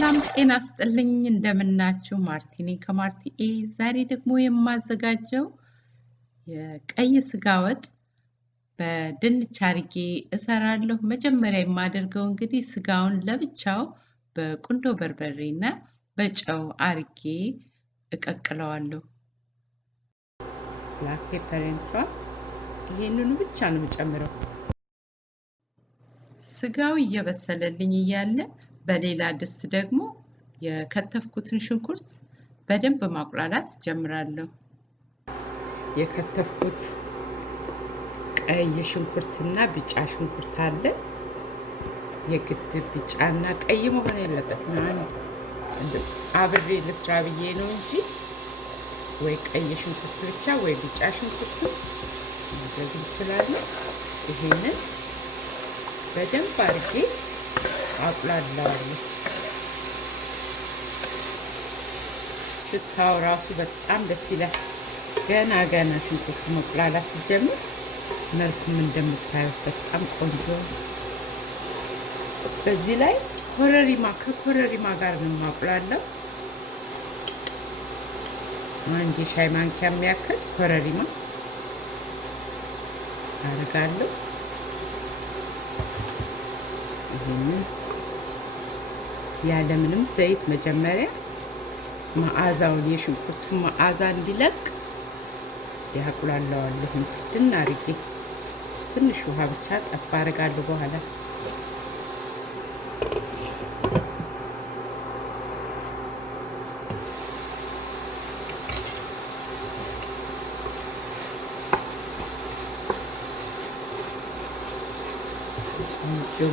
ሰላም ጤና ይስጥልኝ እንደምናችሁ ማርቲኒ ከማርቲ ኤ ዛሬ ደግሞ የማዘጋጀው የቀይ ስጋ ወጥ በድንች አርጌ እሰራለሁ። መጀመሪያ የማደርገው እንግዲህ ስጋውን ለብቻው በቁንዶ በርበሬና በጨው አርጌ እቀቅለዋለሁ። ብላክ ፔፐር ኤንድ ሶልት ይሄንን ብቻ ነው የምጨምረው። ስጋው እየበሰለልኝ እያለ በሌላ ድስት ደግሞ የከተፍኩትን ሽንኩርት በደንብ ማቁላላት ጀምራለሁ። የከተፍኩት ቀይ ሽንኩርትና ቢጫ ሽንኩርት አለ። የግድ ቢጫና ቀይ መሆን የለበትም። አብሬ ልስራ ብዬ ነው እንጂ ወይ ቀይ ሽንኩርት ብቻ ወይ ቢጫ ሽንኩርት ማድረግ እንችላለን። ይሄንን በደንብ አድርጌ አቁላለዋለሁ። ሽታው ራሱ በጣም ደስ ይላል። ገና ሽንኩርቱ መቁላላት ሲጀምር መልኩም እንደምታዩት በጣም ቆንጆ። በዚህ ላይ ከኮረሪማ ጋር ነው የማቁላለው። አንድ ሻይ ማንኪያ የሚያክል ኮረሪማ አደርጋለሁ። ይሄንን ያለምንም ዘይት መጀመሪያ መዓዛውን የሽንኩርቱን መዓዛ እንዲለቅ ያቁላለዋለሁ። እንትን አርጌ ትንሽ ውሃ ብቻ ጠብ አደርጋለሁ። በኋላ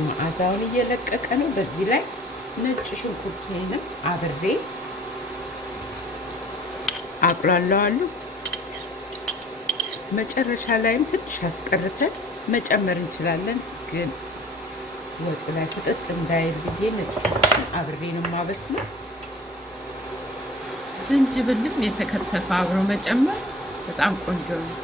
መዓዛውን እየለቀቀ ነው። በዚህ ላይ ነጭ ሽንኩርቱንም አብሬ አቁላለዋለሁ። መጨረሻ ላይም ትንሽ አስቀርተን መጨመር እንችላለን፣ ግን ወጡ ላይ ፍጥጥ እንዳይል ብዬ ነጭ ሽንኩርቱን አብሬ ነው የማበስለው። ዝንጅብልም የተከተፈ አብሮ መጨመር በጣም ቆንጆ ነው።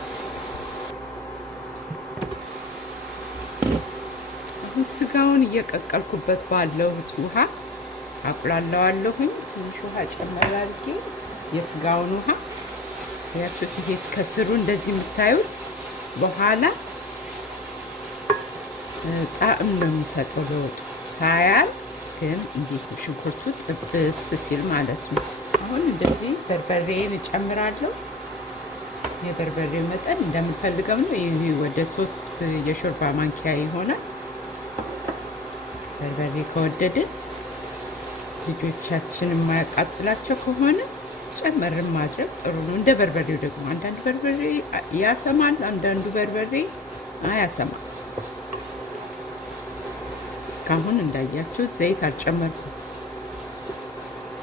ስጋውን እየቀቀልኩበት ባለው ውሃ አቁላለዋለሁኝ። ትንሽ ውሃ ጨመር አድርጌ የስጋውን ውሃ ያችሁት ይሄ ከስሩ እንደዚህ የምታዩት በኋላ ጣዕም ነው የሚሰጠው ለወጡ። ሳያል ግን እንዴት ሽንኩርቱ ጥብስ ሲል ማለት ነው። አሁን እንደዚህ በርበሬን እጨምራለሁ። የበርበሬው መጠን እንደምፈልገው ነው። ይሄ ወደ 3 የሾርባ ማንኪያ ይሆናል። በርበሬ ከወደድን ልጆቻችን የማያቃጥላቸው ከሆነ ጨመርን ማድረግ ጥሩ ነው። እንደ በርበሬው ደግሞ አንዳንድ በርበሬ ያሰማል፣ አንዳንዱ በርበሬ አያሰማም። እስካሁን እንዳያችሁት ዘይት አልጨመርኩም።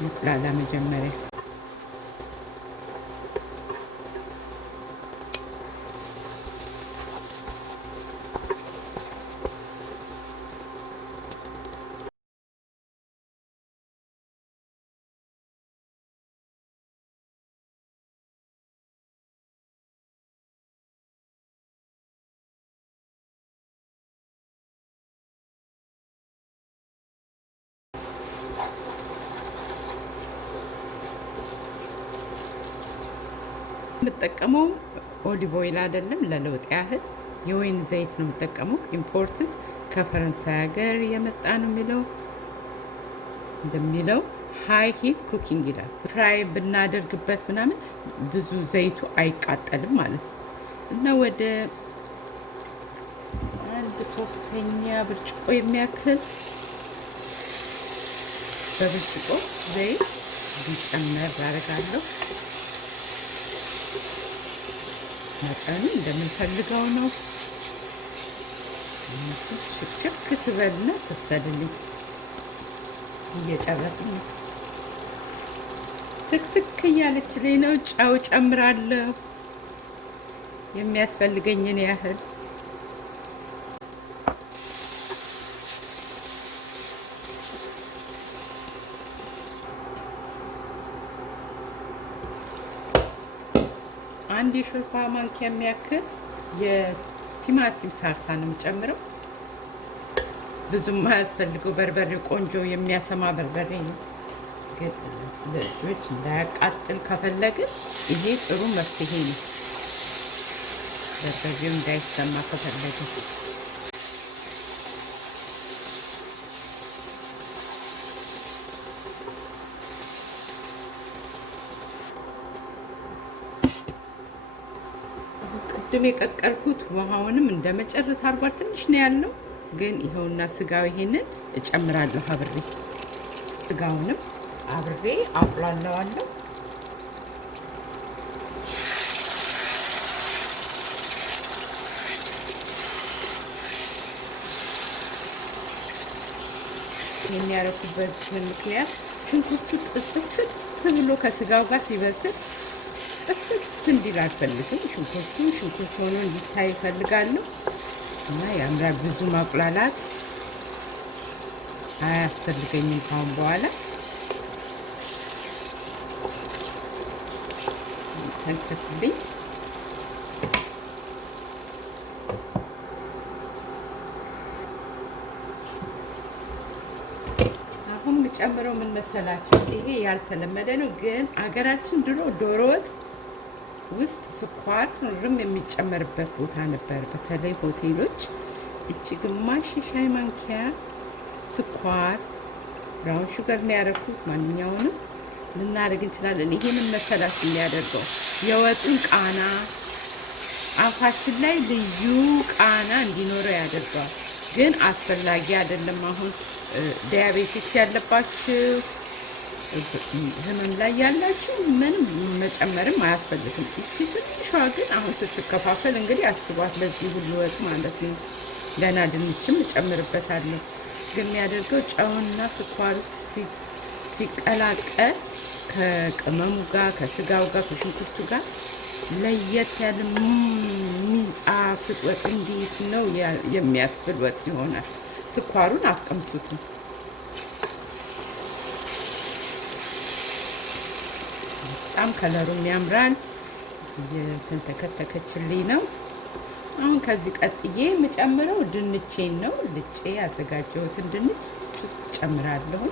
ይቁላላ መጀመሪያ። የምጠቀመው ኦሊቭ ኦይል አይደለም፣ ለለውጥ ያህል የወይን ዘይት ነው የምጠቀመው። ኢምፖርትድ ከፈረንሳይ ሀገር የመጣ ነው እንደሚለው ሃይ ሂት ኩኪንግ ይላል። ፍራይ ብናደርግበት ምናምን ብዙ ዘይቱ አይቃጠልም ማለት ነው። እና ወደ 1/3 ብርጭቆ የሚያክል በብርጭቆ ዘይት እንዲጨመር አደርጋለሁ። መጠኑ እንደምንፈልገው ነው። ሽክክ ትበልና ትብሰልልኝ። እየጨረስን ነው። ትክትክ እያለችልኝ ነው። ጨው ጨምራለሁ የሚያስፈልገኝን ያህል። አንድ የሾርባ ማንኪያ የሚያክል የቲማቲም ሳልሳ ነው የምጨምረው። ብዙም ማያስፈልገው በርበሬ ቆንጆ የሚያሰማ በርበሬ ነው። ግን ልጆች እንዳያቃጥል ከፈለግን ይሄ ጥሩ መፍትሄ ነው። በርበሬው እንዳይሰማ ከፈለግን ቅድም የቀቀልኩት ውሃውንም እንደመጨረስ አርጓል። ትንሽ ነው ያለው፣ ግን ይኸውና ስጋው ይሄንን እጨምራለሁ አብሬ ስጋውንም አብሬ አቁላለዋለሁ። የሚያረኩበት ምክንያት ሽንኩርቱ ጥፍት ብሎ ከስጋው ጋር ሲበስል ጥፍት እንዲል አልፈልግም። ሽንኩርት ሆኖ እንዲታይ እፈልጋለሁ እና ያምራል። ብዙ ማቁላላት አያስፈልገኝም ካሁን በኋላ። ተንከትልኝ አሁን የምጨምረው ምን መሰላችሁ? ይሄ ያልተለመደ ነው፣ ግን አገራችን ድሮ ዶሮ ወጥ ውስጥ ስኳር ርም የሚጨመርበት ቦታ ነበር። በተለይ ሆቴሎች እቺ ግማሽ ሻይ ማንኪያ ስኳር ብራውን ሹገር ነው ያደረኩት። ማንኛውንም ልናደርግ እንችላለን። ይሄ ምን መሰላችሁ የሚያደርገው የወጡን ቃና አፋችን ላይ ልዩ ቃና እንዲኖረው ያደርገዋል። ግን አስፈላጊ አይደለም። አሁን ዲያቤቲክስ ያለባችሁ ህመም ላይ ያላችሁ ምንም መጨመርም አያስፈልግም። እቺ ትንሿ ግን አሁን ስትከፋፈል እንግዲህ አስቧት፣ ለዚህ ሁሉ ወጥ ማለት ነው። ገና ድንችም እጨምርበታለሁ። ግን የሚያደርገው ጨውና ስኳሩ ሲቀላቀል ከቅመሙ ጋር ከስጋው ጋር ከሽንኩርቱ ጋር ለየት ያለ የሚጣፍጥ ወጥ እንዴት ነው የሚያስብል ወጥ ይሆናል። ስኳሩን አትቀምሱትም። በጣም ከለሩም ያምራል። የተንተከተከችልኝ ነው። አሁን ከዚህ ቀጥዬ የምጨምረው ድንቼን ነው። ልጬ ያዘጋጀሁትን ድንች ውስጥ ጨምራለሁ።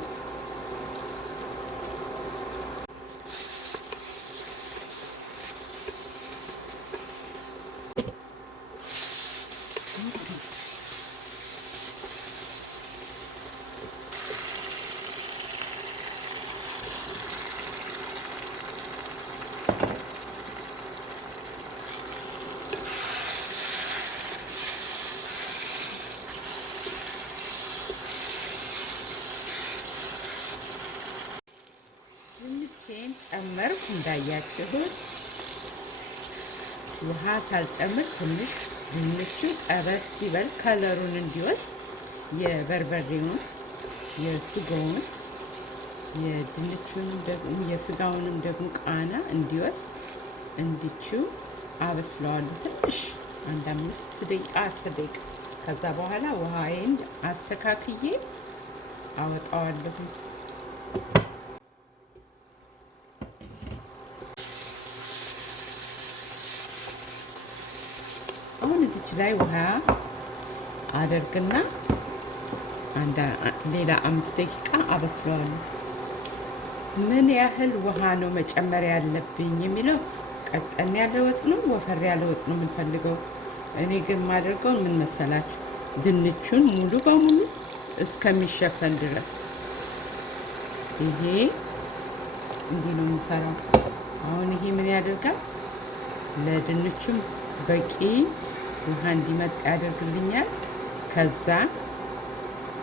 ጨመርኩ። እንዳያችሁት ውሃ ሳልጨምር ትንሽ ድንቹ ጠበስ ሲበል ከለሩን እንዲወስድ የበርበሬውን፣ የስጋውን፣ የድንቹንም ደግሞ የስጋውንም ደግሞ ቃና እንዲወስድ እንዲቹ አበስለዋለሁ። ትንሽ አንድ 5 ደቂቃ 10 ደቂቃ። ከዛ በኋላ ውሃዬን አስተካክዬ አወጣዋለሁ። አሁን እዚች ላይ ውሃ አደርግና ሌላ 5 ደቂቃ አበስለዋለሁ። ምን ያህል ውሃ ነው መጨመር ያለብኝ የሚለው ቀጠን ያለ ወጥ ነው ወፈር ያለ ወጥ ነው የምንፈልገው። እኔ ግን ማደርገው ምን መሰላችሁ? ድንቹን ሙሉ በሙሉ እስከሚሸፈን ድረስ ይሄ እንዲህ ነው የምሰራው። አሁን ይሄ ምን ያደርጋል? ለድንቹም በቂ ውሃ እንዲመጣ ያደርግልኛል። ከዛ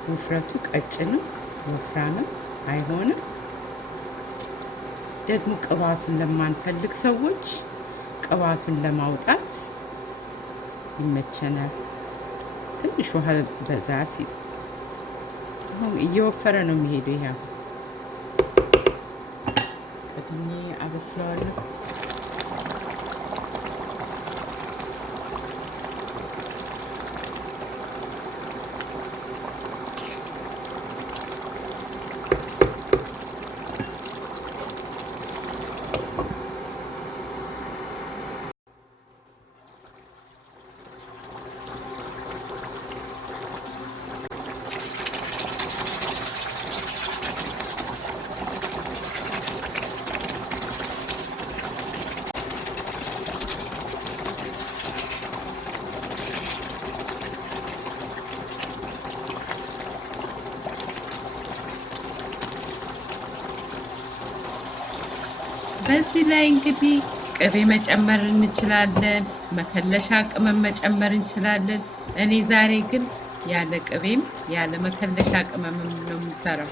ውፍረቱ ቀጭንም ወፍራምም አይሆንም። ደግሞ ቅባቱን ለማንፈልግ ሰዎች ቅባቱን ለማውጣት ይመቸናል። ትንሽ ውሃ በዛ ሲል አሁን እየወፈረ ነው የሚሄደው። ይሄ ቀድሜ አበስለዋለሁ። በዚህ ላይ እንግዲህ ቅቤ መጨመር እንችላለን መከለሻ ቅመም መጨመር እንችላለን እኔ ዛሬ ግን ያለ ቅቤም ያለ መከለሻ ቅመምም ነው የምሰራው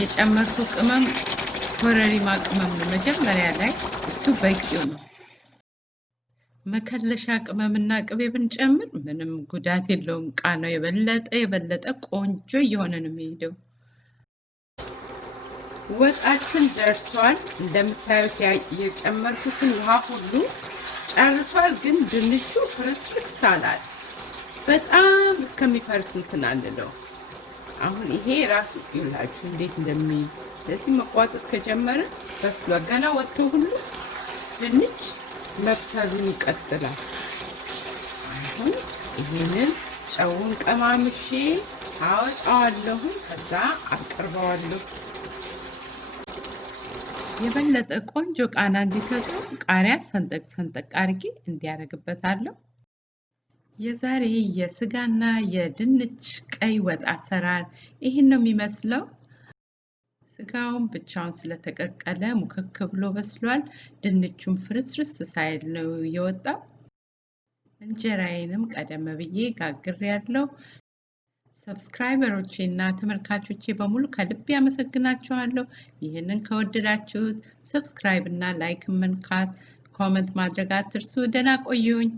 የጨመርኩ ቅመም ኮረሪማ ቅመም ነው መጀመሪያ ላይ እሱ በቂው ነው መከለሻ ቅመምና ቅቤ ብንጨምር ምንም ጉዳት የለውም ቃናው የበለጠ ቆንጆ እየሆነ ነው የሚሄደው ወጣችን ደርሷል እንደምታዩት የጨመርኩትን ውሃ ሁሉ ጨርሷል ግን ድንቹ ፍርስርስ አላል በጣም እስከሚፈርስ እንትን አለለው አሁን ይሄ ራሱ ይላችሁ እንዴት ለዚህ መቋጠጥ ከጀመረ በስሏል ገና ወጥቶ ሁሉ ድንች መብሰሉን ይቀጥላል አሁን ይሄንን ጨውን ቀማምሼ አወጣዋለሁ ከዛ አቀርበዋለሁ የበለጠ ቆንጆ ቃና እንዲሰጡ ቃሪያ ሰንጠቅ አርጌ እንዲያረግበታለሁ የዛሬ የስጋና የድንች ቀይ ወጥ አሰራር ይሄን ነው የሚመስለው ስጋውን ብቻውን ስለተቀቀለ ሙክክ ብሎ በስሏል ድንቹም ፍርስርስ ሳይል ነው የወጣው እንጀራዬንም ቀደም ብዬ ጋግሬያለሁ ሰብስክራይበሮቼና ተመልካቾቼ በሙሉ ከልብ ያመሰግናችኋለሁ ይሄንን ከወደዳችሁት ሰብስክራይብ እና ላይክ መንካት ኮሜንት ማድረግ አትርሱ ደህና ቆዩኝ